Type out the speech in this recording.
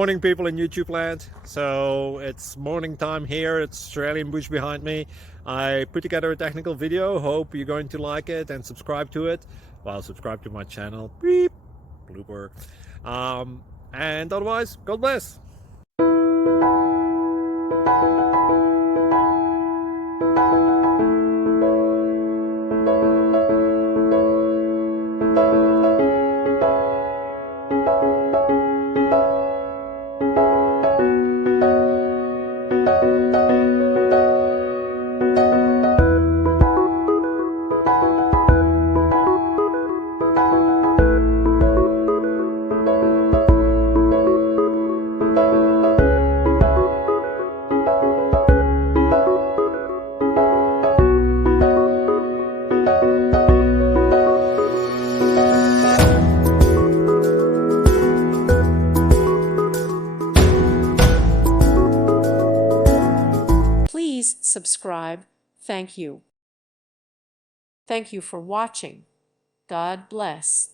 Morning, people in YouTube land. So it's morning time here. It's Australian bush behind me. I put together a technical video. Hope you're going to like it and subscribe to it. Well, subscribe to my channel. Beep. Blooper. And otherwise, God bless. Please subscribe. Thank you. Thank you for watching. God bless.